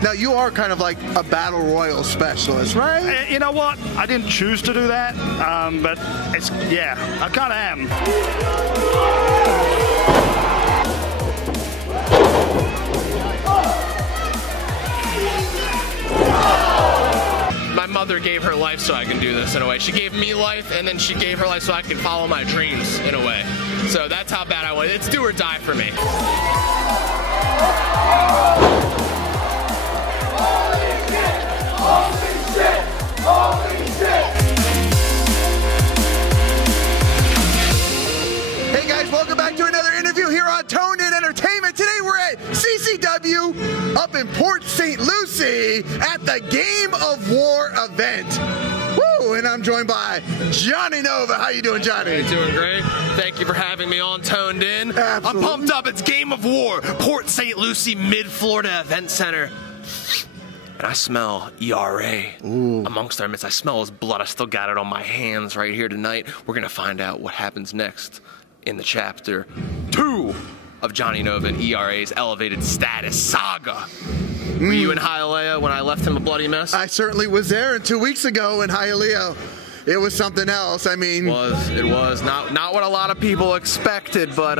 Now, you are kind of like a battle royal specialist, right? You know what? I didn't choose to do that, but it's, yeah, I kind of am. My mother gave her life so I can do this in a way. She gave me life, and then she gave her life so I can follow my dreams in a way. So that's how bad I want it. It's do or die for me. Hey guys, welcome back to another interview here on Toned In Entertainment. Today we're at CCW up in Port St Lucie at the Game of War event. Woo! And I'm joined by Jonny Nova. How you doing, Johnny? Doing great. Thank you for having me on Toned In. Absolutely. I'm pumped up. It's Game of War, Port St Lucie Mid-Florida Event Center. And I smell E.R.A. amongst our midst. I smell his blood. I still got it on my hands right here tonight. We're going to find out what happens next in the chapter 2 of Jonny Nova and E.R.A.'s elevated status saga. Were you in Hialeah when I left him a bloody mess? I certainly was there, and 2 weeks ago in Hialeah, it was something else. I mean, it was not what a lot of people expected, but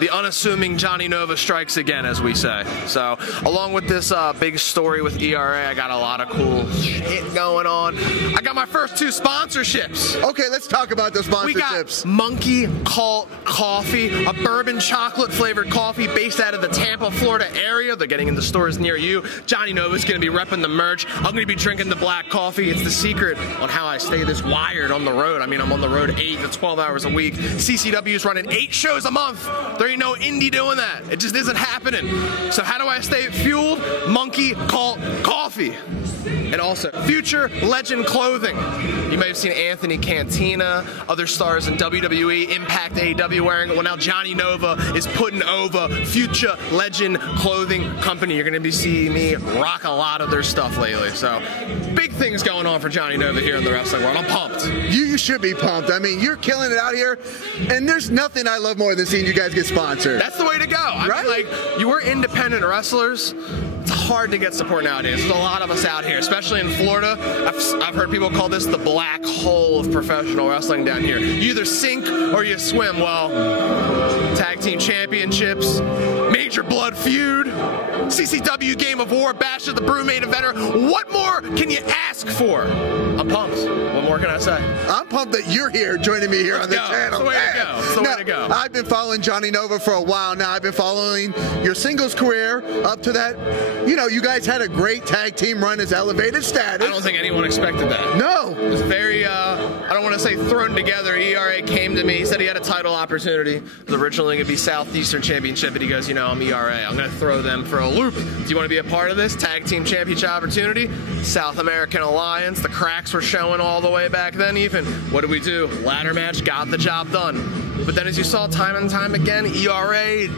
the unassuming Jonny Nova strikes again, as we say. So, along with this big story with E.R.A., I got a lot of cool shit going on. I got my first 2 sponsorships. Okay, let's talk about those sponsorships. We got Monkey Cult Coffee, a bourbon chocolate flavored coffee based out of the Tampa, Florida area. They're getting into stores near you. Jonny Nova's going to be repping the merch. I'm going to be drinking the black coffee. It's the secret on how I stay this wired on the road. I mean, I'm on the road 8 to 12 hours a week. CCW is running 8 shows a month. There ain't no indie doing that. It just isn't happening. So how do I stay fueled? Monkey Cult Coffee. And also, Future Legend Clothing. You may have seen Anthony Cantina, other stars in WWE, Impact, AEW wearing it. Well, now Jonny Nova is putting over Future Legend Clothing Company. You're going to be seeing me rock a lot of their stuff lately. So, big things going on for Jonny Nova here in the wrestling world. I'm pumped. You should be pumped. I mean, you're killing it out here, and there's nothing I love more than seeing you guys get sponsored. That's the way to go. I mean, like, you were independent wrestlers. It's hard to get support nowadays. There's a lot of us out here, especially in Florida. I've heard people call this the black hole of professional wrestling down here. You either sink or you swim. Well, tag team championships, major blood feud, CCW Game of War, Bash of the Brew main eventer. What more can you ask for? I'm pumped. What more can I say? I'm pumped that you're here joining me here on the channel. It's the way to go. It's the way to go. I've been following Jonny Nova for a while now. I've been following your singles career up to that. You know, you guys had a great tag team run as elevated status. I don't think anyone expected that. No. It was very, I don't want to say thrown together. E.R.A. came to me. He said he had a title opportunity. It was originally going to be Southeastern Championship, but he goes, you know, I'm E.R.A. I'm going to throw them for a loop. Do you want to be a part of this tag team championship opportunity? South American Alliance. The cracks were showing all the way back then even. What did we do? Ladder match, got the job done. But then as you saw time and time again, E.R.A.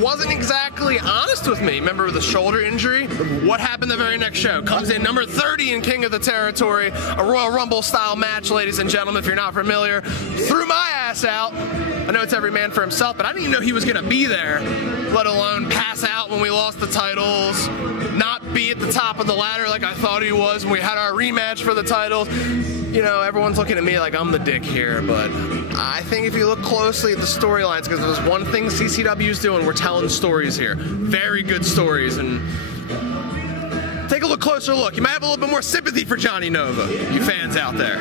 wasn't exactly honest with me. Remember the shoulder injury? What happened the very next show? Comes in number 30 in King of the Territory, a Royal Rumble style match, ladies and gentlemen, if you're not familiar. Threw my ass out. I know it's every man for himself, but I didn't even know he was going to be there, let alone pass out when we lost the titles, not be at the top of the ladder like I thought he was when we had our rematch for the titles. You know, everyone's looking at me like I'm the dick here, but I think if you look closely at the storylines, because there's one thing CCW's doing, we're telling stories here. Very good stories, and take a closer look. You might have a little bit more sympathy for Jonny Nova, you fans out there.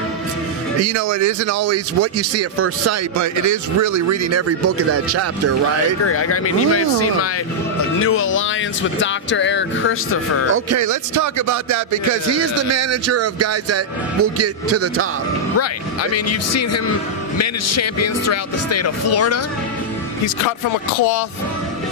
You know, it isn't always what you see at first sight, but it is really reading every book of that chapter, right? I agree. I mean, you may have seen my new alliance with Dr. Eric Christopher. Okay, let's talk about that, because he is the manager of guys that will get to the top. Right. I mean, you've seen him manage champions throughout the state of Florida. He's cut from a cloth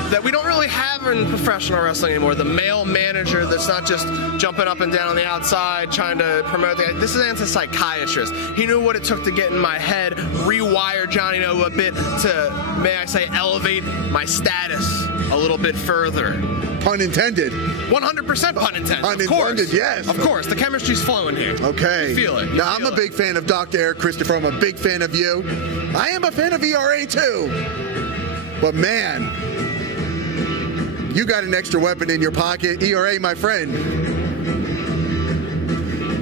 that we don't really have in professional wrestling anymore. The male manager that's not just jumping up and down on the outside trying to promote the... This is a psychiatrist. He knew what it took to get in my head, rewire Jonny Nova a bit to, may I say, elevate my status a little bit further. Pun intended. 100% pun intended. Pun intended, yes. Of course. The chemistry's flowing here. Okay. You feel it. Now, I'm a big fan of Dr. Eric Christopher. I'm a big fan of you. I am a fan of E.R.A. too. But man, you got an extra weapon in your pocket. E.R.A, my friend.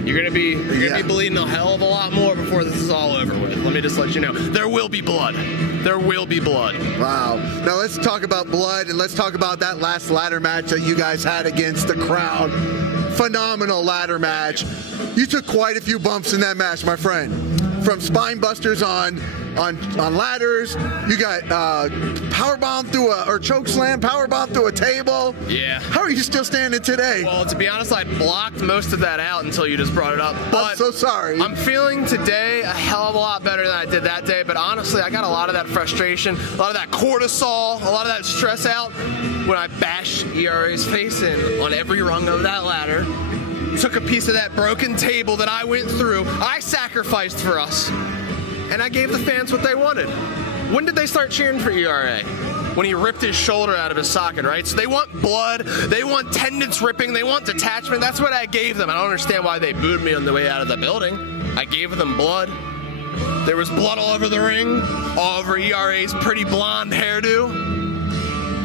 You're gonna be bleeding a hell of a lot more before this is all over with. Let me just let you know. There will be blood. There will be blood. Wow. Now let's talk about blood, and let's talk about that last ladder match that you guys had against the Qrown. Phenomenal ladder match. You took quite a few bumps in that match, my friend. From spine busters on ladders. You got powerbomb through or choke slam, powerbomb through a table. Yeah. How are you still standing today? Well, to be honest, I blocked most of that out until you just brought it up. But I'm so sorry. I'm feeling today a hell of a lot better than I did that day. But honestly, I got a lot of that frustration, a lot of that cortisol, a lot of that stress out when I bashed E.R.A's face in on every rung of that ladder. Took a piece of that broken table that I went through. I sacrificed for us. And I gave the fans what they wanted. When did they start cheering for E.R.A? When he ripped his shoulder out of his socket, right? So they want blood, they want tendons ripping, they want detachment. That's what I gave them. I don't understand why they booed me on the way out of the building. I gave them blood. There was blood all over the ring, all over E.R.A's pretty blonde hairdo.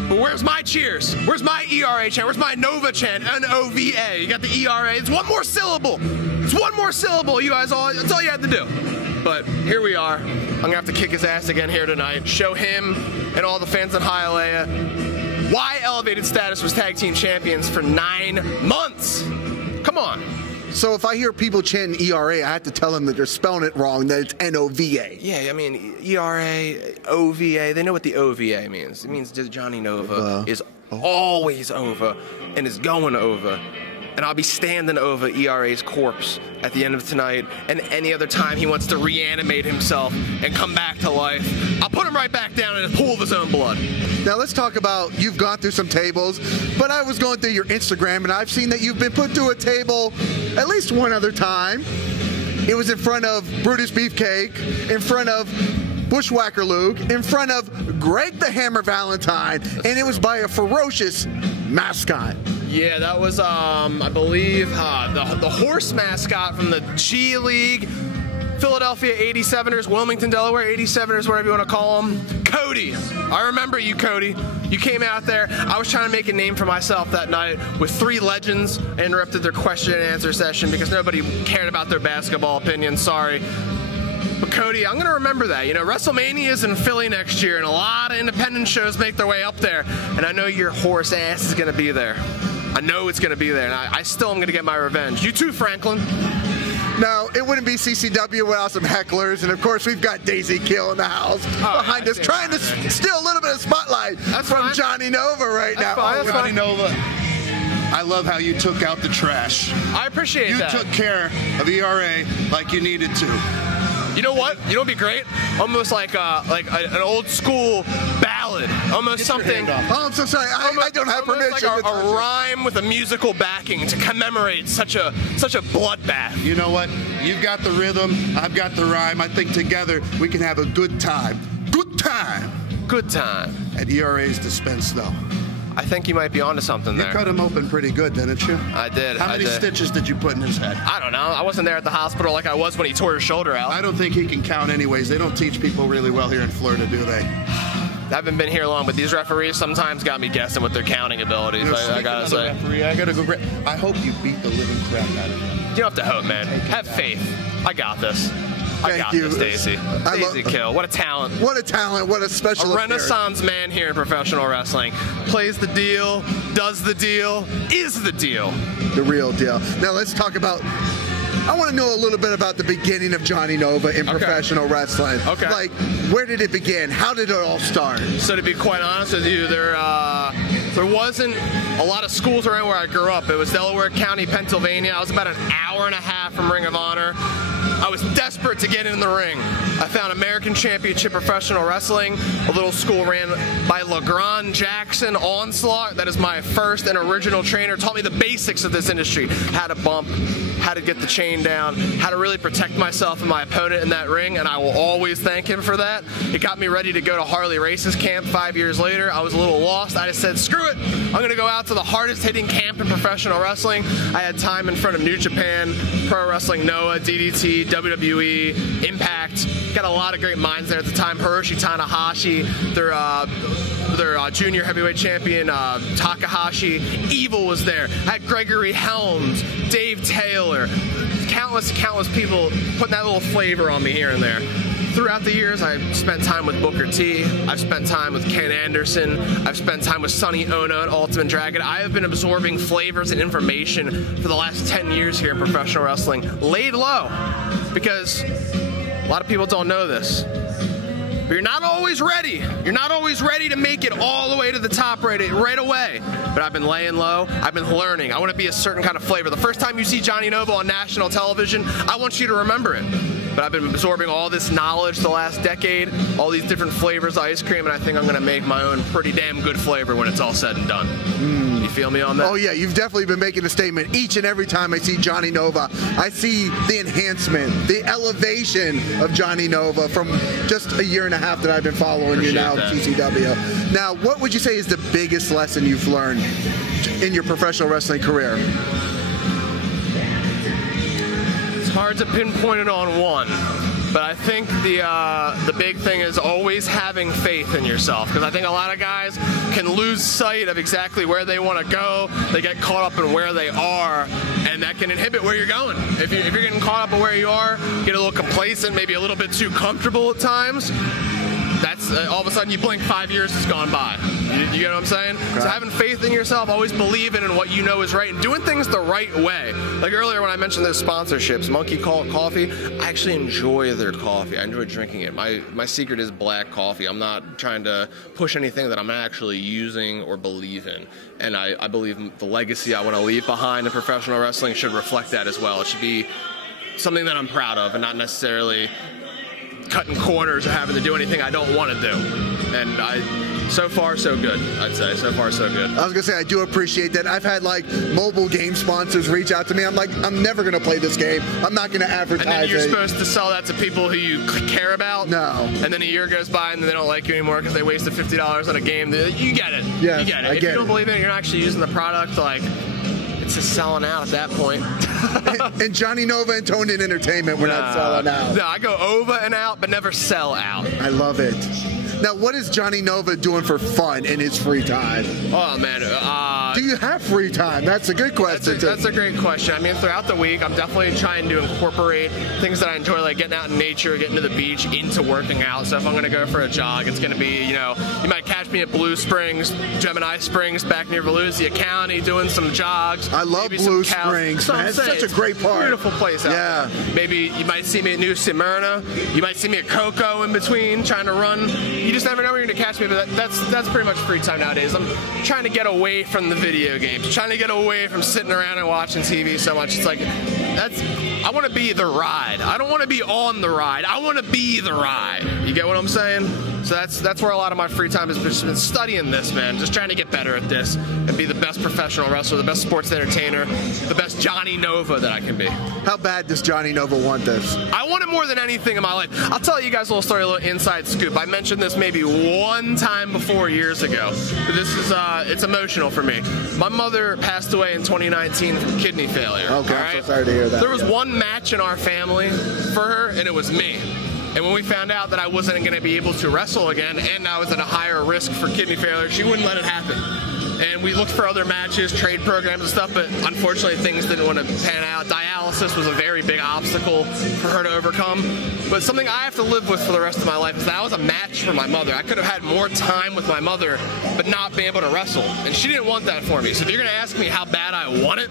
But where's my cheers? Where's my E.R.A chant? Where's my Nova chant? N-O-V-A. You got the E.R.A. It's one more syllable. It's one more syllable. You guys that's all you had to do. But here we are. I'm gonna have to kick his ass again here tonight. Show him and all the fans in Hialeah why Elevated Status was tag team champions for 9 months. Come on. So if I hear people chanting E.R.A, I have to tell them that they're spelling it wrong, that it's N-O-V-A. Yeah, I mean, E.R.A, O-V-A, they know what the O-V-A means. It means Jonny Nova is always over and is going over. And I'll be standing over E.R.A's corpse at the end of tonight, and any other time he wants to reanimate himself and come back to life, I'll put him right back down in a pool of his own blood. Now let's talk about, you've gone through some tables, but I was going through your Instagram and I've seen that you've been put through a table at least one other time. It was in front of Brutus Beefcake, in front of Bushwhacker Luke, in front of Greg the Hammer Valentine, and it was by a ferocious mascot. Yeah, that was, I believe, the horse mascot from the G League, Philadelphia 87ers, Wilmington, Delaware 87ers, whatever you want to call them. Cody. I remember you, Cody. You came out there. I was trying to make a name for myself that night with 3 legends. I interrupted their question and answer session because nobody cared about their basketball opinion. Sorry. But Cody, I'm going to remember that. You know, WrestleMania is in Philly next year, and a lot of independent shows make their way up there. And I know your horse ass is going to be there. I know it's going to be there, and I still am going to get my revenge. You too, Franklin. No, it wouldn't be CCW without some hecklers, and of course we've got Daisy Kill in the house behind us, trying to steal a little bit of spotlight from Jonny Nova right now. Jonny Nova, I love how you took out the trash. I appreciate that. You took care of E.R.A like you needed to. You know what? You know what'd be great? Almost like an old school ballad. Almost something. Oh, I'm so sorry. I don't have permission. Like a rhyme with a musical backing to commemorate such a bloodbath. You know what? You've got the rhythm. I've got the rhyme. I think together we can have a good time. Good time. Good time. At E.R.A's dispense, though. I think you might be onto something there. You cut him open pretty good, didn't you? I did. How many stitches did you put in his head? I don't know. I wasn't there at the hospital like I was when he tore his shoulder out. I don't think he can count anyways. They don't teach people really well here in Florida, do they? I haven't been here long, but these referees sometimes got me guessing with their counting abilities. I gotta say. Referee, I gotta go. I hope you beat the living crap out of him. You don't have to hope, man. Have faith. I got this. Thank you. Daisy. Daisy Kill. What a talent. What a talent. What a special A renaissance man here in professional wrestling. Plays the deal, does the deal, is the deal. The real deal. Now let's talk about, I want to know a little bit about the beginning of Jonny Nova in professional wrestling. Okay. Like, where did it begin? How did it all start? So to be quite honest with you, there wasn't a lot of schools around where I grew up. It was Delaware County, Pennsylvania. I was about an hour and a half from Ring of Honor. I was desperate to get in the ring. I found American Championship Professional Wrestling, a little school ran by LeGrand Jackson Onslaught. That is my first and original trainer. Taught me the basics of this industry. How to bump, how to get the chain down, how to really protect myself and my opponent in that ring, and I will always thank him for that. It got me ready to go to Harley Race's camp 5 years later. I was a little lost. I just said, screw it. I'm going to go out to the hardest hitting camp in professional wrestling. I had time in front of New Japan, Pro Wrestling Noah, DDT, WWE, Impact. Got a lot of great minds there at the time. Hiroshi Tanahashi, their junior heavyweight champion, Takahashi. Evil was there. Had Gregory Helms, Dave Taylor, countless people putting that little flavor on me here and there. Throughout the years, I've spent time with Booker T. I've spent time with Ken Anderson. I've spent time with Sonny Ono at Ultimate Dragon. I have been absorbing flavors and information for the last 10 years here in professional wrestling, laid low, because a lot of people don't know this. But you're not always ready. You're not always ready to make it all the way to the top right away. But I've been laying low. I've been learning. I want to be a certain kind of flavor. The first time you see Jonny Nova on national television, I want you to remember it. But I've been absorbing all this knowledge the last decade, all these different flavors of ice cream, and I think I'm going to make my own pretty damn good flavor when it's all said and done. You feel me on that? Oh, yeah. You've definitely been making a statement each and every time I see Jonny Nova. I see the enhancement, the elevation of Jonny Nova from just a year and a half that I've been following you now at CCW. Now, what would you say is the biggest lesson you've learned in your professional wrestling career? It's hard to pinpoint it on one, but I think the big thing is always having faith in yourself, because I think a lot of guys can lose sight of exactly where they want to go. They get caught up in where they are, and that can inhibit where you're going. If you're getting caught up in where you are, get a little complacent, maybe a little bit too comfortable at times, that's all of a sudden you blink, 5 years has gone by. You get what I'm saying? Right. So having faith in yourself, always believing in what you know is right, and doing things the right way. Like earlier when I mentioned those sponsorships, Monkey Coffee, I actually enjoy their coffee. I enjoy drinking it. My secret is black coffee. I'm not trying to push anything that I'm not actually using or believe in. And I believe the legacy I want to leave behind in professional wrestling should reflect that as well. It should be something that I'm proud of and not necessarily cutting corners or having to do anything I don't want to do. And so far so good, I'd say. So far so good. I was gonna say, I do appreciate that. I've had like mobile game sponsors reach out to me. I'm like, I'm never gonna play this game. I'm not gonna advertise it. And then you're supposed to sell that to people who you care about. No. And then a year goes by and they don't like you anymore because they wasted $50 on a game. You get it. Yeah, you get it. If you don't believe in it, you're not actually using the product, like, it's just selling out at that point. and Jonny Nova and Toned In Entertainment, we're not selling out. No, I go over and out, but never sell out. I love it. Now, what is Jonny Nova doing for fun in his free time? Oh, man. Do you have free time? That's a good question. That's a great question. I mean, throughout the week, I'm definitely trying to incorporate things that I enjoy, like getting out in nature, getting to the beach, into working out. So if I'm going to go for a jog, it's going to be, you know, you might catch me at Blue Springs, Gemini Springs, back near Volusia County, doing some jogs. I love Blue Springs, man. It's such a great park. Beautiful place out there. Maybe you might see me at New Smyrna. You might see me at Cocoa in between, trying to run. You just never know where you're going to catch me, but that's pretty much free time nowadays. I'm trying to get away from the video games, trying to get away from sitting around and watching TV so much. It's like, I want to be the ride. I don't want to be on the ride. I want to be the ride. You get what I'm saying? So that's where a lot of my free time has been studying this, man. Just trying to get better at this and be the best professional wrestler, the best sports entertainer, the best Jonny Nova that I can be. How bad does Jonny Nova want this? I want it more than anything in my life. I'll tell you guys a little story, a little inside scoop. I mentioned this maybe one time before years ago. But this is, it's emotional for me. My mother passed away in 2019 from kidney failure. Okay, I'm so sorry to hear that. There was one match in our family for her, and it was me. And when we found out that I wasn't going to be able to wrestle again, and I was at a higher risk for kidney failure, she wouldn't let it happen. And we looked for other matches, trade programs and stuff, but unfortunately things didn't want to pan out. Dialysis was a very big obstacle for her to overcome. But something I have to live with for the rest of my life is that was a match for my mother. I could have had more time with my mother, but not be able to wrestle. And she didn't want that for me. So if you're going to ask me how bad I want it,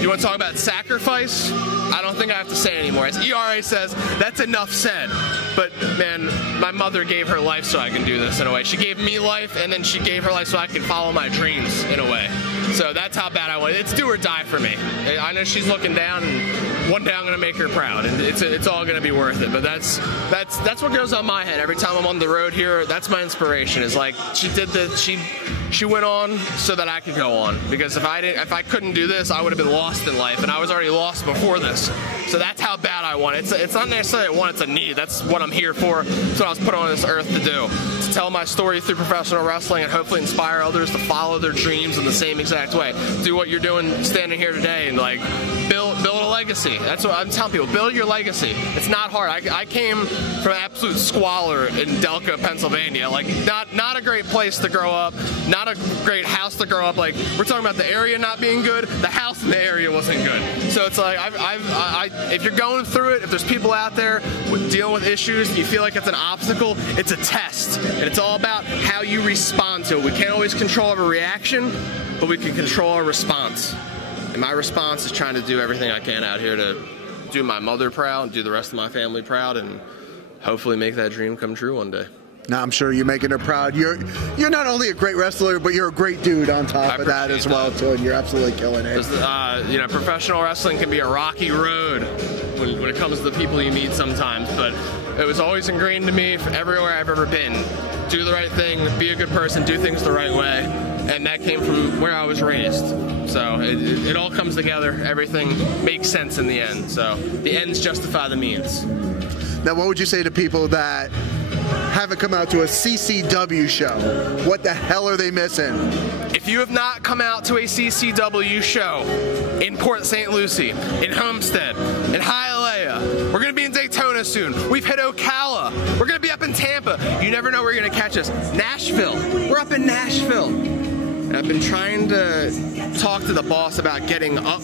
you want to talk about sacrifice? I don't think I have to say anymore. As E.R.A. says, that's enough said. But, man, my mother gave her life so I can do this in a way. She gave me life, and then she gave her life so I can follow my dreams in a way. So that's how bad I want it. It's do or die for me. I know she's looking down, and one day I'm going to make her proud, and it's all going to be worth it. But that's what goes on my head every time I'm on the road here. That's my inspiration. Is like she went on so that I could go on. Because if I couldn't do this, I would have been lost in life, and I was already lost before this. So that's how bad I want it. It's not necessarily a want, it's a need. That's what I'm here for. That's what I was put on this earth to do. To tell my story through professional wrestling and hopefully inspire others to follow their dreams in the same exact way. Do what you're doing standing here today and like build a legacy. legacy. That's what I'm telling people. Build your legacy. It's not hard. I came from absolute squalor in Delco, Pennsylvania. Like, not a great place to grow up. Not a great house to grow up. Like, we're talking about the area not being good. The house in the area wasn't good. So it's like, if you're going through it, if there's people out there dealing with issues, and you feel like it's an obstacle, it's a test. And it's all about how you respond to it. We can't always control our reaction, but we can control our response. And my response is trying to do everything I can out here to do my mother proud and do the rest of my family proud and hopefully make that dream come true one day. Now, I'm sure you're making her proud. You're not only a great wrestler, but you're a great dude on top of that as well, too, and you're absolutely killing it. You know, professional wrestling can be a rocky road when it comes to the people you meet sometimes, but it was always ingrained to me everywhere I've ever been. Do the right thing, be a good person, do things the right way, and that came from where I was raised. So it all comes together. Everything makes sense in the end. So the ends justify the means. Now, what would you say to people that haven't come out to a CCW show? What the hell are they missing? If you have not come out to a CCW show in Port St Lucie, in Homestead, in Hialeah, we're going to be in Daytona soon. We've hit Ocala. We're going to be up in Tampa. You never know where you're going to catch us. Nashville. We're up in Nashville. And I've been trying to talk to the boss about getting up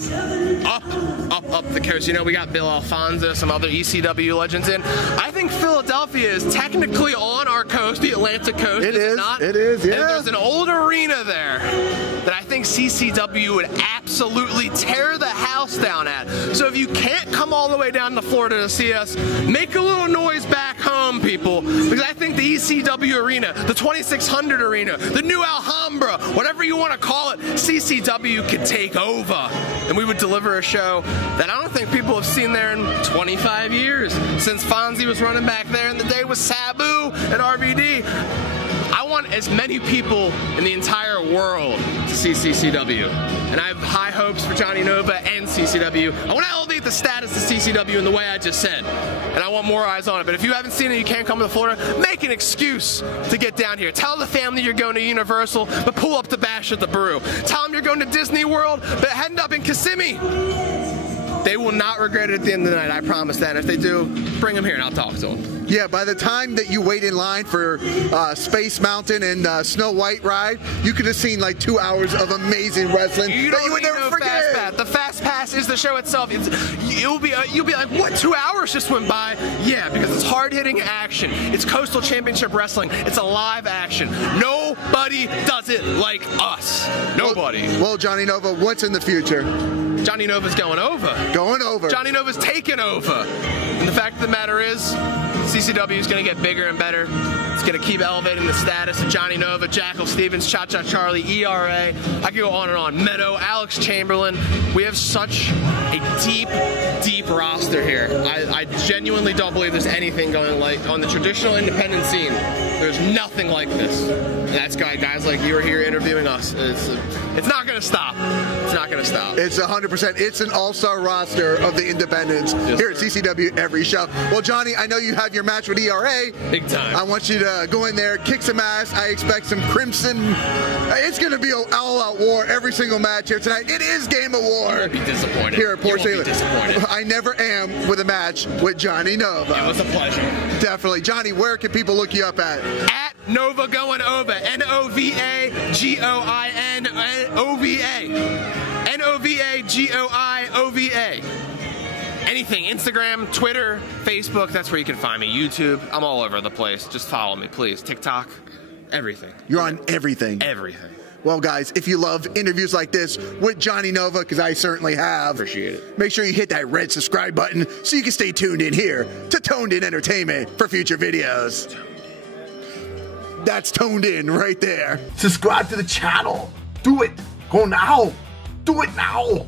the coast. You know, we got Bill Alfonso, some other ECW legends in. I think Philadelphia is technically on our coast, the Atlantic coast. It is. Not? It is, yeah. And there's an old arena there that I think CCW would absolutely tear the house down at. So if you can't come all the way down to Florida to see us, make a little noise back home, people. Because I think the ECW arena, the 2600 arena, the new Alhambra, whatever you want to call it, CCW could take over. And we would deliver a show that I don't think people have seen there in 25 years. Since Fonzie was running back there in the day with Sabu and RVD. I want as many people in the entire world to see CCW. And I have high hopes for Jonny Nova and CCW. I want to elevate the status of CCW in the way I just said. And I want more eyes on it. But if you haven't seen it, you can't come to Florida, make an excuse to get down here. Tell the family you're going to Universal, but pull up to Bash at the Brew. Tell them you're going to Disney World, but end up in Kissimmee. They will not regret it at the end of the night, I promise that. And if they do, bring them here and I'll talk to them. Yeah, by the time that you wait in line for Space Mountain and Snow White ride, you could have seen like 2 hours of amazing wrestling that you would never forget. Fast Pass. The Fast Pass is the show itself. You'll be like, what, 2 hours just went by? Yeah, because it's hard-hitting action. It's Coastal Championship Wrestling. It's a live action. Nobody does it like us. Nobody. Well, Jonny Nova, what's in the future? Jonny Nova's going over. Going over. Jonny Nova's taking over. And the fact of the matter is, CCW is going to get bigger and better. It's going to keep elevating the status of Jonny Nova, Jackal Stevens, Cha-Cha Charlie, E.R.A. I could go on and on. Meto, Alex Chamerlain. We have such a deep, deep roster here. I genuinely don't believe there's anything going like on the traditional independent scene. There's nothing like this. And that's guys like you are here interviewing us. It's not going to stop. It's not going to stop. It's 100%. It's an all-star roster of the independents here at CCW every show. Well, Jonny, I know you have your match with E.R.A. Big time. I want you to go in there, kick some ass. I expect some crimson. It's going to be an all-out war every single match here tonight. It is Game of War. You won't be disappointed. Here at Port St Lucie. I I never am with a match with Jonny Nova. It was a pleasure. Definitely. Jonny, where can people look you up at? At Nova Going Over. N-O-V-A-G-O-I-N-O-V-A. N-O-V-A-G-O-I-O-V-A. Anything, Instagram, Twitter, Facebook, that's where you can find me. YouTube, I'm all over the place. Just follow me, please. TikTok, everything. You're on everything. Everything. Well, guys, if you love interviews like this with Jonny Nova, because I certainly have, appreciate it. Make sure you hit that red subscribe button so you can stay tuned in here to Toned In Entertainment for future videos. That's Toned In right there. Subscribe to the channel. Do it. Go now. Do it now.